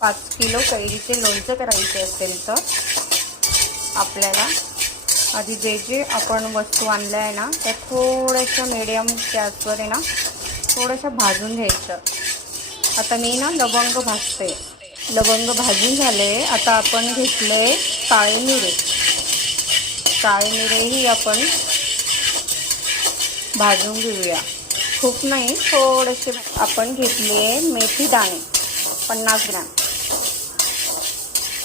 पाच किलो कैरीचे लोणचं करायचे असेल तर आपल्याला. आधी जे जे आपण वस्तू आणल्या आहे ना त्या थोड्याशा मिडियम गॅसवर आहे ना थोडंसं भाजून घ्यायचं आता मी ना लवंग भाजते. लवंग भाजून झाले आता आपण घेतले काळे मिरे. काळे मिरेही आपण भाजून घेऊया. खूप नाही थोडेसे आपण घेतले मेथी दाणे पन्नास ग्रॅम.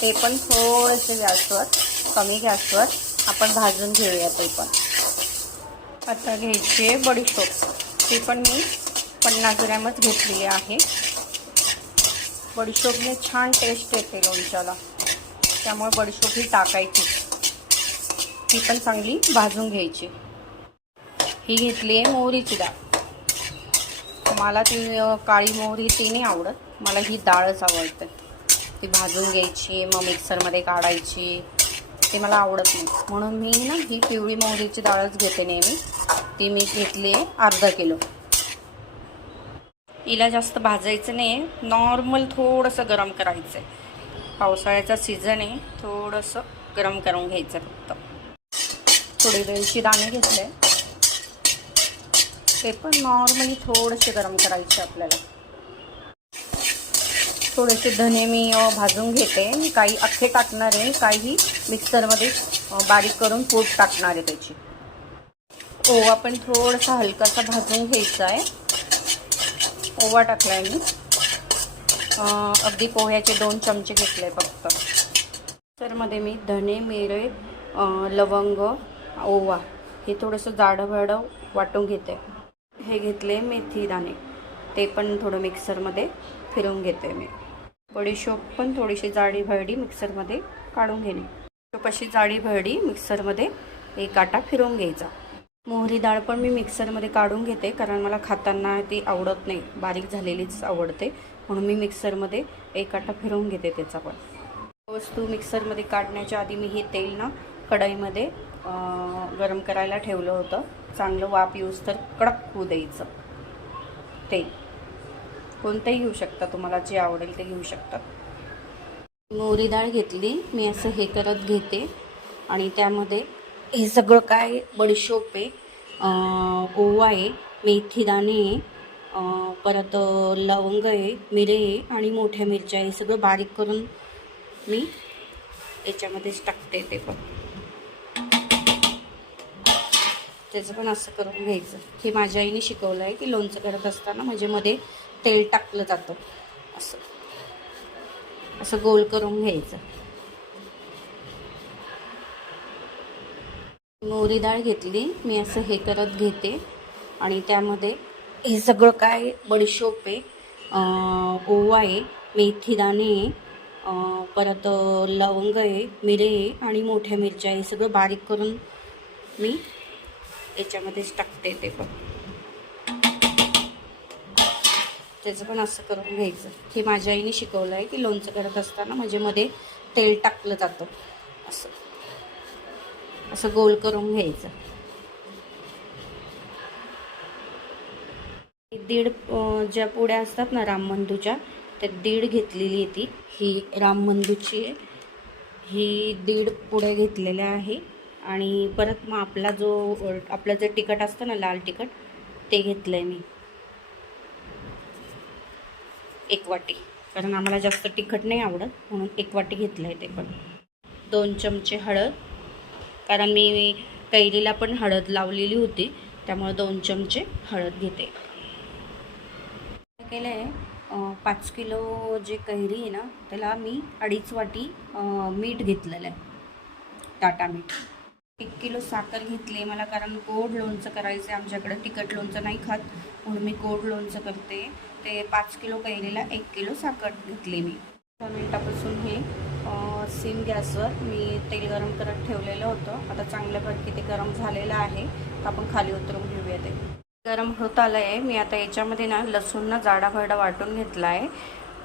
ते पण थोडेसे गॅसवर कमी गॅसवर आपण भाजून घेऊया ते पण. आता घ्यायची आहे बडीशोप ती पण मी पन्नास ग्रॅमच घेतलेली आहे. बडीशोपने छान टेस्ट येते लोणच्याला. त्यामुळे बडीशोप ही टाकायची. ती पण चांगली भाजून घ्यायची. ही घेतली आहे मोहरीची डाळ. मला ती काळी मोहरी ती नाही आवडत. मला ही डाळच आवडते. ती भाजून घ्यायची मग मिक्सरमध्ये काढायची. ती मला आवडत नाही. म्हणून मी ना ही पिवळी मोहरीची डाळच घेते नेहमी. ती मी घेतली आहे अर्धा किलो. हिला जास्त भाजायचं नाही. नॉर्मल थोडंसं गरम करायचं आहे पावसाळ्याचा सीझन आहे. थोडंसं गरम करून घ्यायचं फक्त. थोडी वेलची दाणे घेतले. ते पण नॉर्मली थोडेसे गरम करायचे आपल्याला. थोडेसे धने मी भाजून घेते. काही अख्खे टाकणार आहे. काही मिक्सरमध्ये बारीक करून पूड टाकणार आहे त्याची. ओवा पण थोडासा हलकासा भाजून घ्यायचा आहे. ओवा टाकला आहे मी अगदी पोह्याचे दोन चमचे घेतले फक्त. मिक्सरमध्ये मी धने मिरे लवंग ओवा हे थोडंसं जाडंभाडं वाटून घेते. हे घेतले मेथी दाणे. ते पण थोडं मिक्सरमध्ये फिरवून घेते मी. बडीशोप पण थोडीशी जाडी भरडी मिक्सरमध्ये काढून घेणे. शोप अशी जाडी भरडी मिक्सरमध्ये एक आटा फिरवून घ्यायचा. मोहरी डाळ पण मी मिक्सरमध्ये काढून घेते कारण मला खाताना ती आवडत नाही. बारीक झालेलीच आवडते. म्हणून मी मिक्सरमध्ये एक आटा फिरवून घेते त्याचा पण. वस्तू मिक्सरमध्ये काढण्याच्या आधी मी हे तेल ना कढईमध्ये गरम करायला ठेवलं होतं. चांगलं वाफ यूज तर कडक होऊ द्यायचं. तेल. कोणतंही घेऊ शकता तुम्हाला जे आवडेल ते घेऊ शकता. मोहरी डाळ घेतली मी असं हे करत घेते. आणि त्यामध्ये हे सगळं काय बडीशोप आहे ओवा आहे मेथी दाणे आहे परत लवंग आहे मिरे आहे आणि मोठ्या मिरच्या हे सगळं बारीक करून मी याच्यामध्येच टाकते ते पण. त्याचं पण असं करून घ्यायचं. हे माझ्या आईने शिकवलं आहे. की लोणचं करत असताना म्हणजे मध्ये तेल टाकलं जातं. असं. असं गोल करून घ्यायचं. मोहरी डाळ घेतली. मी असं हे करत घेते. आणि त्यामध्ये हे सगळं काय बडीशोप आहे. ओवा आहे मेथी दाणे आहे परत लवंग आहे मिरे आहे आणि मोठ्या मिरच्या आहे. हे सगळं बारीक करून मी याच्यामध्येच टाकते ते पण त्याचं पण असं करून घ्यायचं. हे माझ्या आईने शिकवलं आहे. की लोणचं करत असताना म्हणजे मध्ये तेल टाकलं जातं. असं. असं गोल करून घ्यायचं. दीड ज्या पुड्या असतात ना रामबंधूच्या त्या दीड घेतलेली आहे ती. ही रामबंधूची आहे. ही दीड पुड्या घेतलेल्या आहे. आणि परत मग आपला जो आपलं जे तिखट असतं ना लाल तिखट ते घेतलं आहे मी. एक वाटी. कारण आम्हाला जास्त तिखट नाही आवडत म्हणून एक वाटी घेतलं आहे ते पण. दोन चमचे हळद. कारण मी कैरीला पण हळद लावलेली होती त्यामुळे दोन चमचे हळद घेते. काय केलं आहे पाच किलो जे कैरी आहे ना त्याला मी अडीच वाटी मीठ घेतलेलं आहे. टाटा मीठ. एक किलो साखर घेतली मला कारण गोड लोणचं करायचं आहे आमच्याकडे तिखट लोणचं नाही खात. म्हणून मी गोड लोणचं करते. ते पाच किलो कैरीला एक किलो साखर घेतली मी. दहा मिनटापासून हे सिम गॅसवर मी तेल गरम करत ठेवलेलं होतं. आता चांगल्यापैकी ते गरम झालेलं आहे. आपण खाली उतरून घेऊया ते. गरम होत आलं आहे मी आता याच्यामध्ये ना लसूण ना वाटून घेतला आहे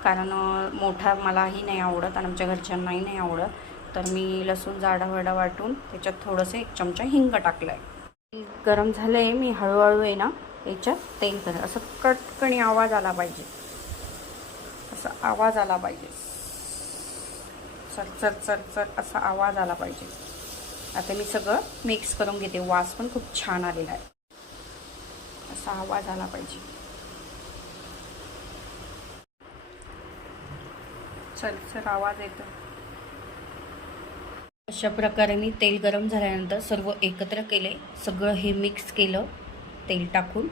कारण मोठा मलाही नाही आवडत आणि आमच्या घरच्यांनाही नाही आवडत. तर मी लसूण जाडावाडा वाटून त्याच्यात थोडंसं एक चमचा हिंग टाकलं आहे गरम झालं आहे मी हळूहळू आहे ना याच्यात तेल कर. असं कटकणी आवाज आला पाहिजे. असा आवाज आला पाहिजे. चल चरचर असा आवाज आला पाहिजे. आता मी सगळं मिक्स करून घेते. वास पण खूप छान आलेला आहे. असा आवाज आला पाहिजे. चल चल आवाज येतो अशा प्रकारे मी तेल गरम झाल्यानंतर सर्व एकत्र केले. सगळं हे मिक्स केलं तेल टाकून.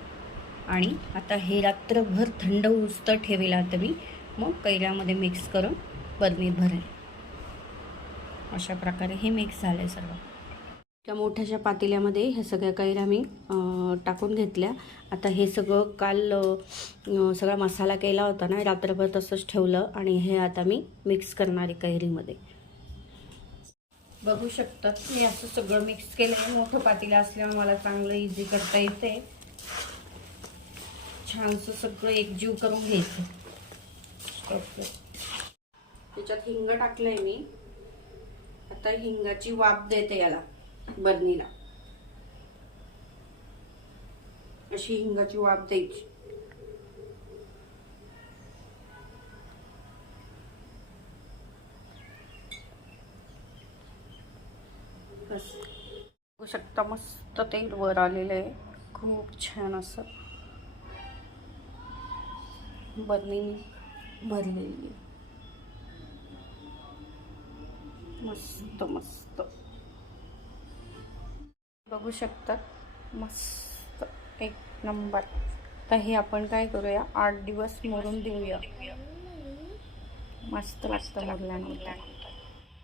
आणि आता हे रात्रभर थंड उस्तर ठेवेल आता मी. मग कैऱ्यामध्ये मिक्स करून बरणीत भरेल. अशा प्रकारे हे मिक्स झालं आहे सर्व. त्या मोठ्याशा पातेल्यामध्ये ह्या सगळ्या कैऱ्या मी टाकून घेतल्या. आता हे सगळं काल सगळा मसाला केला होता ना रात्रभर तसंच ठेवलं. आणि हे आता मी मिक्स करणार आहे कैरीमध्ये. बघू शकतात मी असं सगळं मिक्स केलं आहे मोठं पातीला असल्यामुळे मला चांगलं इझी करता येते छानसं सगळं एकजीव करून घ्यायचं. ओके त्याच्यात हिंग टाकलंय मी. आता हिंगाची वाफ देते याला बरणीला. अशी हिंगाची वाफ द्यायची. आता मस्त तेल वर आलेलं आहे. खूप छान असं. बरणी भरलेली आहे. मस्त मस्त. बघू शकता? मस्त. एक नंबर. तर हे आपण काय करूया? आठ दिवस मरून देऊया. मस्त मस्त लागल्यानंतर